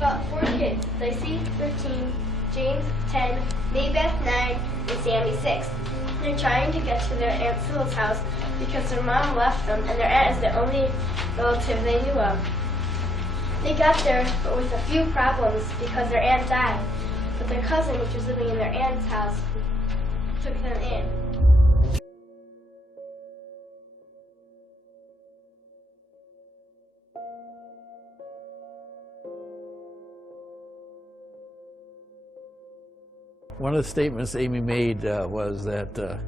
got 4 kids, Lacey, 13, James, 10, Maybeth, 9, and Sammy, 6. They're trying to get to their Aunt Sybil's house because their mom left them, and their aunt is the only relative they knew of. They got there, but with a few problems because their aunt died. But their cousin, which was living in their aunt's house, took them in. One of the statements Amy made was that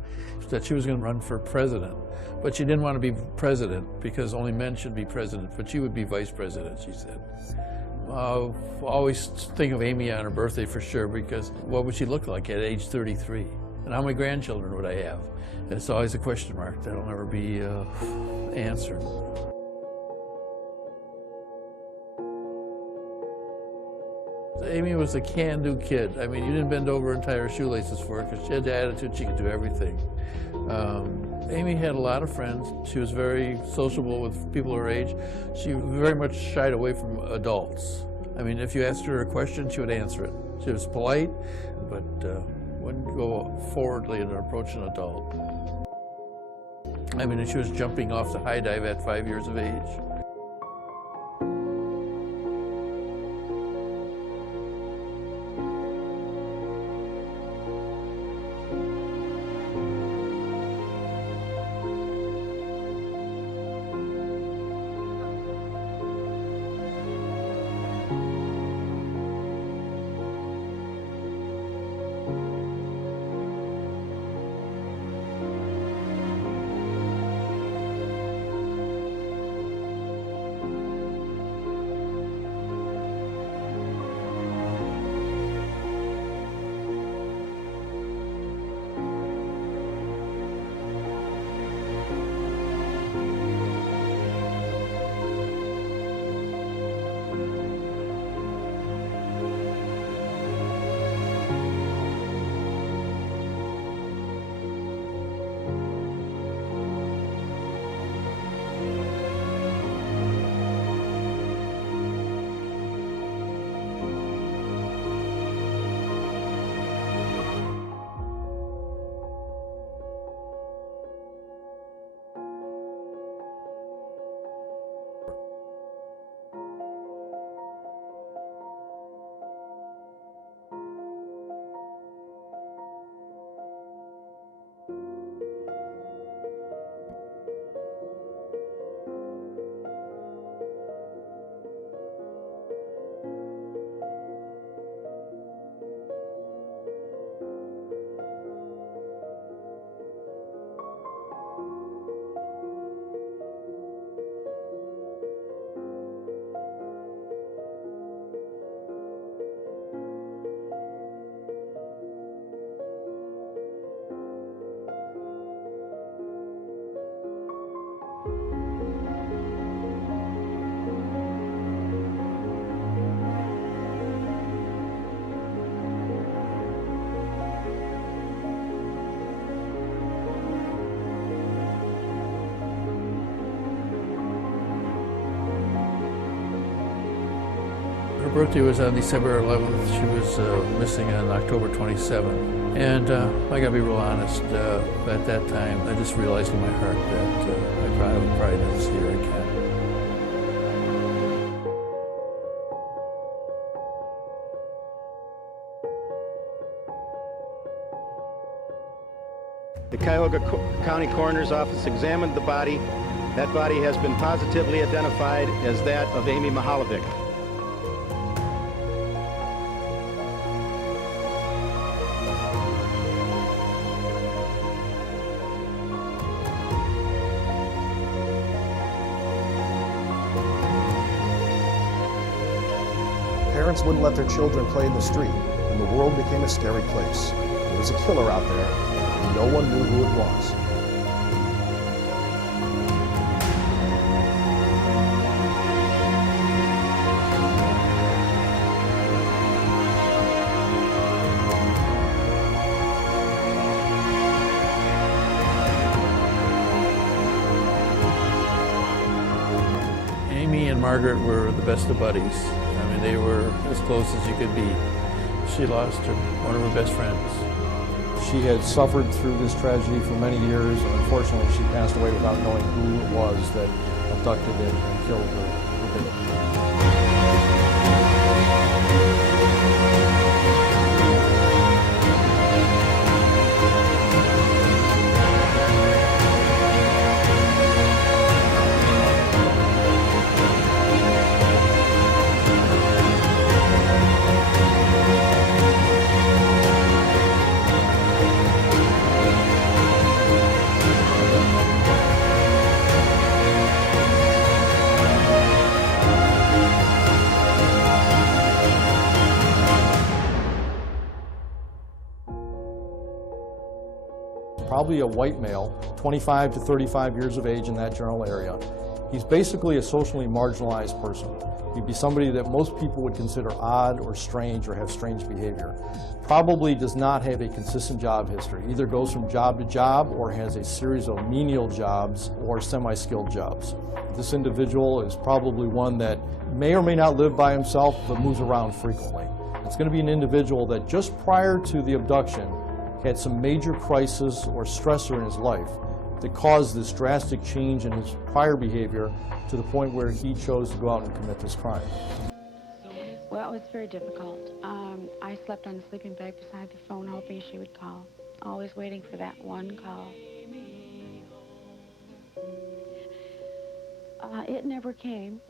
she was going to run for president, but she didn't want to be president because only men should be president, but she would be vice president, she said. Always think of Amy on her birthday for sure, because what would she look like at age 33? And how many grandchildren would I have? It's always a question mark that'll never be answered. Amy was a can-do kid. I mean, you didn't bend over and tie her shoelaces for her because she had the attitude she could do everything. Amy had a lot of friends. She was very sociable with people her age. She very much shied away from adults. I mean, if you asked her a question, she would answer it. She was polite, but wouldn't go forwardly in approach an adult. I mean, she was jumping off the high dive at 5 years of age. Her birthday was on December 11th. She was missing on October 27th. And I gotta be real honest, at that time, I just realized in my heart that I probably never see her again. The Cuyahoga County Coroner's Office examined the body. That body has been positively identified as that of Amy Mihaljevic. Parents wouldn't let their children play in the street, and the world became a scary place. There was a killer out there, and no one knew who it was. Amy and Margaret were the best of buddies. I mean, they were as close as you could be. She lost one of her best friends. She had suffered through this tragedy for many years, and unfortunately she passed away without knowing who it was that abducted and killed her baby. Probably a white male, 25 to 35 years of age in that general area. He's basically a socially marginalized person. He'd be somebody that most people would consider odd or strange or have strange behavior. Probably does not have a consistent job history. Either goes from job to job or has a series of menial jobs or semi-skilled jobs. This individual is probably one that may or may not live by himself but moves around frequently. It's going to be an individual that just prior to the abduction had some major crisis or stressor in his life that caused this drastic change in his prior behavior to the point where he chose to go out and commit this crime. Well, it was very difficult. I slept on the sleeping bag beside the phone hoping she would call, always waiting for that one call. It never came.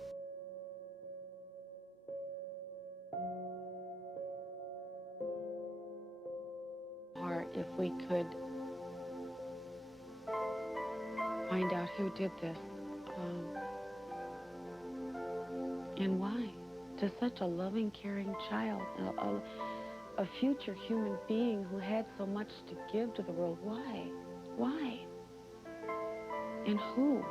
If we could find out who did this and why. To such a loving, caring child, a future human being who had so much to give to the world. Why? Why? And who?